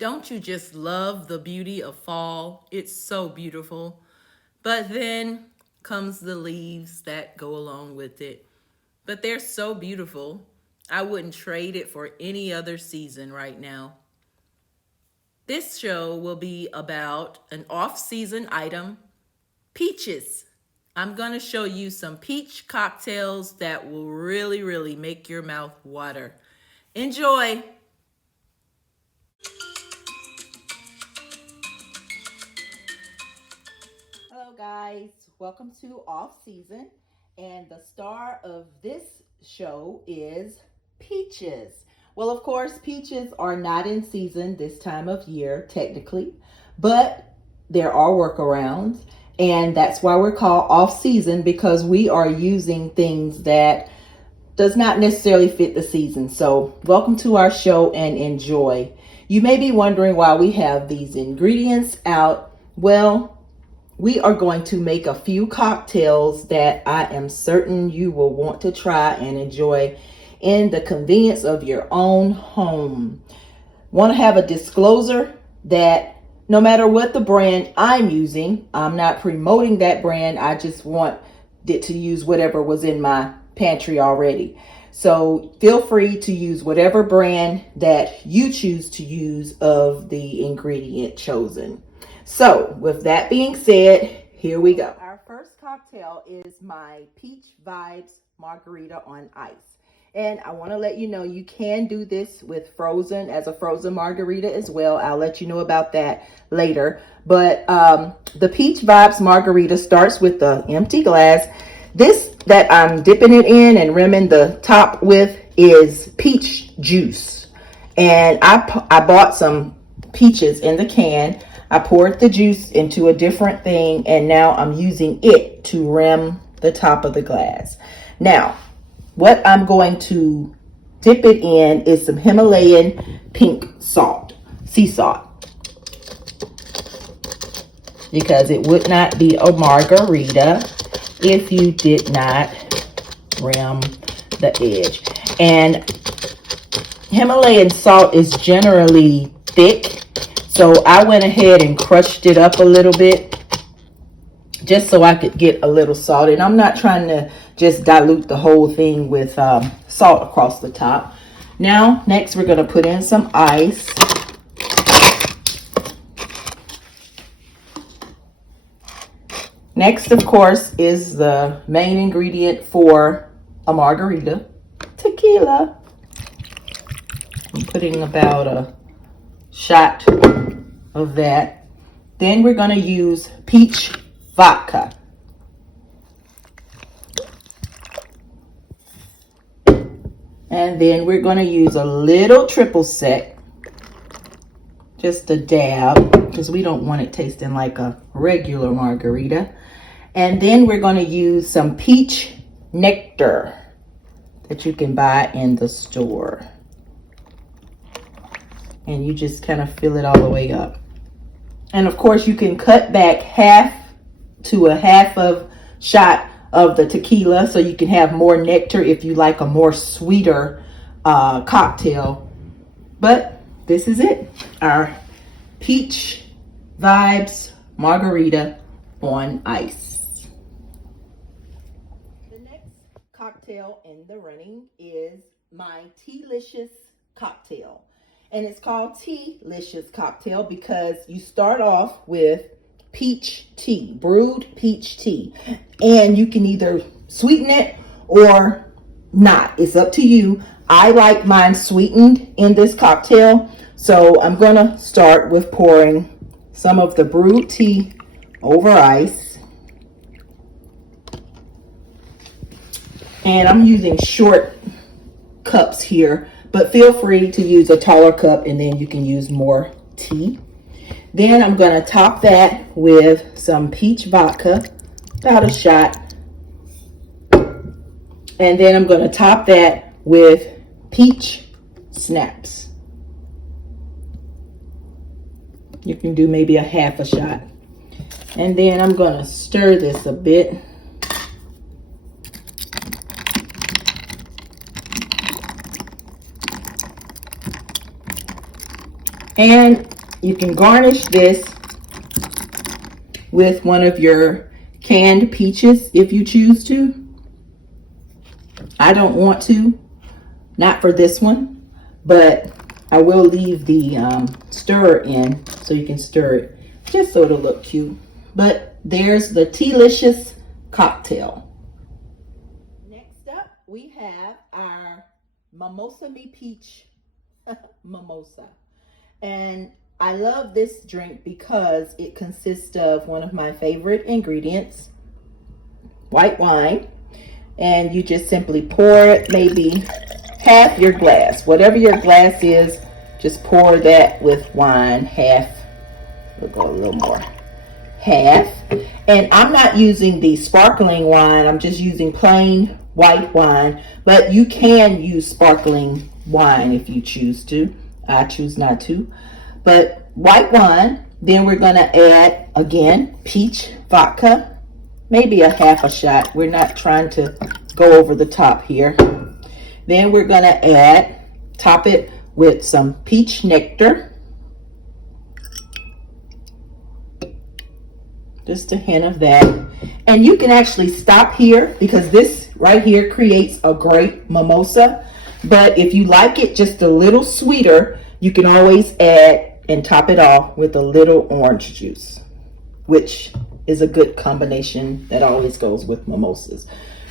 Don't you just love the beauty of fall? It's so beautiful. But then comes the leaves that go along with it. But they're so beautiful. I wouldn't trade it for any other season right now. This show will be about an off season item, peaches. I'm going to show you some peach cocktails that will really, really make your mouth water. Enjoy! Hello, guys. Welcome to Off Season. And the star of this show is peaches. Well, of course, peaches are not in season this time of year, technically, but there are workarounds. And that's why we're called off season, because we are using things that does not necessarily fit the season. So welcome to our show and enjoy. You may be wondering why we have these ingredients out. Well, we are going to make a few cocktails that I am certain you will want to try and enjoy in the convenience of your own home. Want to have a disclosure that no matter what the brand I'm using, I'm not promoting that brand. I just want it to use whatever was in my pantry already. So feel free to use whatever brand that you choose to use of the ingredient chosen. So with that being said, here we go. Our first cocktail is my Peach Vibes Margarita on Ice. And I want to let you know you can do this with frozen, as a frozen margarita as well. I'll let you know about that later. But the Peach Vibes Margarita starts with the empty glass. This that I'm dipping it in and rimming the top with is peach juice. And I bought some peaches in the can. I poured the juice into a different thing, and now I'm using it to rim the top of the glass. Now, what I'm going to dip it in is some Himalayan pink salt, sea salt, because it would not be a margarita if you did not rim the edge. And Himalayan salt is generally thick, so I went ahead and crushed it up a little bit just so I could get a little salt. And I'm not trying to just dilute the whole thing with salt across the top. Now, next we're going to put in some ice. Next, of course, is the main ingredient for a margarita, tequila. I'm putting about a shot of that. Then we're going to use peach vodka. And then we're going to use a little triple sec, just a dab, because we don't want it tasting like a regular margarita. And then we're going to use some peach nectar that you can buy in the store. And you just kind of fill it all the way up. And of course, you can cut back half to a half of shot of the tequila, so you can have more nectar if you like a more sweeter cocktail. But this is it, our Peach Vibes Margarita on ice. The next cocktail in the running is my Tealicious cocktail. And it's called Tealicious cocktail because you start off with peach tea, brewed peach tea. And you can either sweeten it or not. It's up to you. I like mine sweetened in this cocktail. So I'm going to start with pouring some of the brewed tea over ice. And I'm using short cups here, but feel free to use a taller cup and then you can use more tea. Then I'm going to top that with some peach vodka, about a shot. And then I'm going to top that with peach schnapps. You can do maybe a half a shot. And then I'm going to stir this a bit. And you can garnish this with one of your canned peaches if you choose to. I don't want to, not for this one, but I will leave the stirrer in so you can stir it just so it'll look cute. But there's the Tealicious cocktail. Next up, we have our Mimosa Me Peach mimosa. And I love this drink because it consists of one of my favorite ingredients, white wine. And you just simply pour it, maybe half your glass. Whatever your glass is, just pour that with wine, half. We'll go a little more. Half. And I'm not using the sparkling wine. I'm just using plain white wine. But you can use sparkling wine if you choose to. I choose not to. But white wine. Then we're going to add, again, peach vodka. Maybe a half a shot. We're not trying to go over the top here. Then we're going to top it with some peach nectar. Just a hint of that. And you can actually stop here because this right here creates a great mimosa. But if you like it just a little sweeter, you can always add and top it off with a little orange juice, which is a good combination that always goes with mimosas,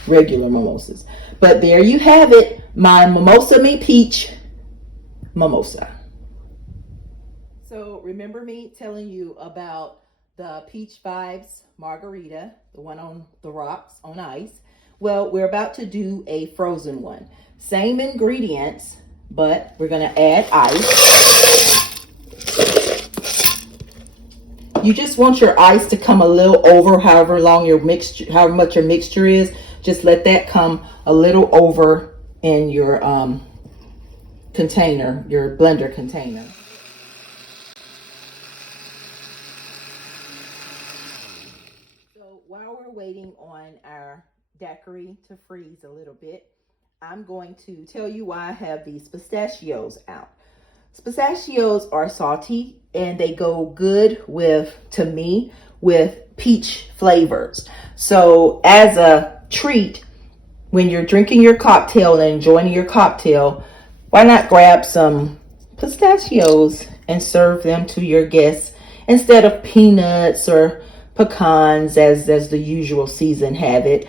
regular mimosas. But there you have it, my Mimosa Me Peach mimosa. So remember me telling you about the Peach Vibes margarita, the one on the rocks on ice? Well, we're about to do a frozen one. Same ingredients, but we're going to add ice. You just want your ice to come a little over however much your mixture is. Just let that come a little over in your container, your blender container. So while we're waiting on our daiquiri to freeze a little bit, I'm going to tell you why I have these pistachios out. Pistachios are salty and they go good with, to me, with peach flavors. So as a treat, when you're drinking your cocktail and enjoying your cocktail, why not grab some pistachios and serve them to your guests instead of peanuts or pecans as the usual season have it.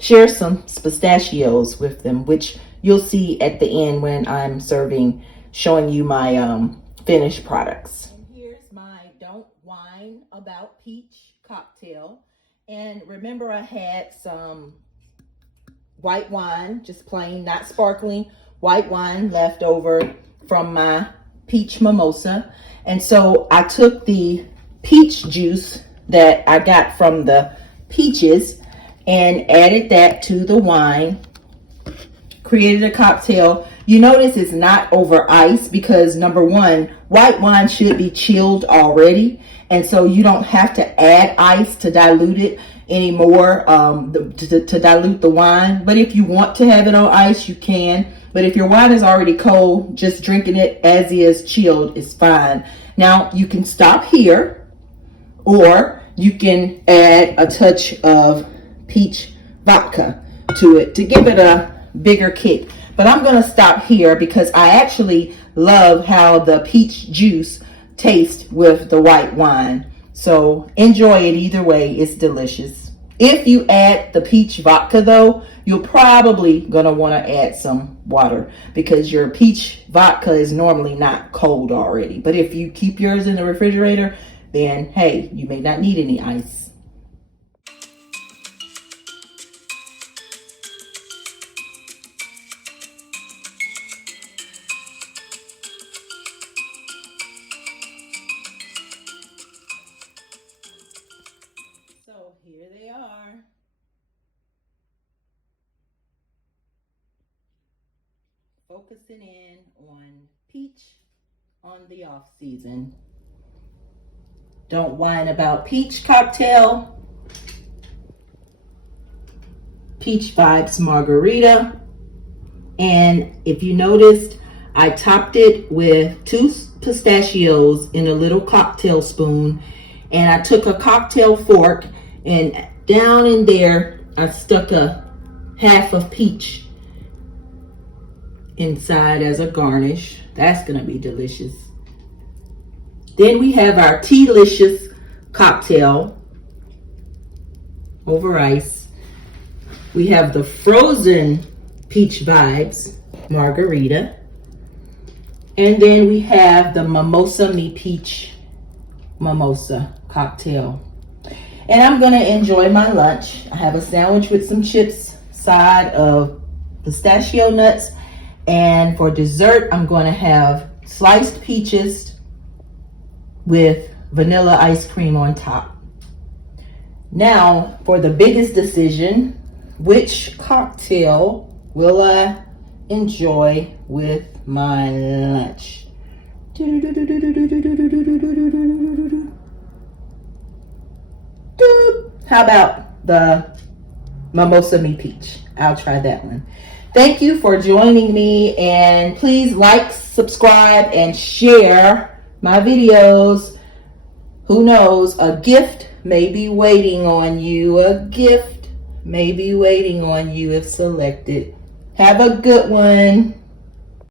Share some pistachios with them, which you'll see at the end when I'm showing you my finished products. And here's my Don't Whine About Peach cocktail. And remember, I had some white wine, just plain, not sparkling, white wine left over from my peach mimosa. And so I took the peach juice that I got from the peaches and added that to the wine, created a cocktail. You notice it's not over ice because, number one, white wine should be chilled already, and so you don't have to add ice to dilute it anymore, to dilute the wine. But if you want to have it on ice, you can. But if your wine is already cold, just drinking it as is chilled is fine. Now, you can stop here, or you can add a touch of peach vodka to it to give it a bigger kick. But I'm going to stop here because I actually love how the peach juice tastes with the white wine. So enjoy it either way. It's delicious. If you add the peach vodka though, you're probably going to want to add some water because your peach vodka is normally not cold already. But if you keep yours in the refrigerator, then hey, you may not need any ice. So here they are. Focusing in on peach on the off season. Don't Whine About Peach cocktail, Peach Vibes margarita. And if you noticed, I topped it with 2 pistachios in a little cocktail spoon, and I took a cocktail fork, and down in there I stuck a half of peach inside as a garnish. That's gonna be delicious. Then we have our Tea-licious cocktail over ice. We have the frozen Peach Vibes margarita. And then we have the Mimosa Me Peach mimosa cocktail. And I'm gonna enjoy my lunch. I have a sandwich with some chips, side of pistachio nuts. And for dessert, I'm gonna have sliced peaches with vanilla ice cream on top. Now, for the biggest decision, which cocktail will I enjoy with my lunch? How about the Mimosa Me Peach? I'll try that one. Thank you for joining me, and please like, subscribe, and share my videos. Who knows, a gift may be waiting on you. A gift may be waiting on you if selected. Have a good one.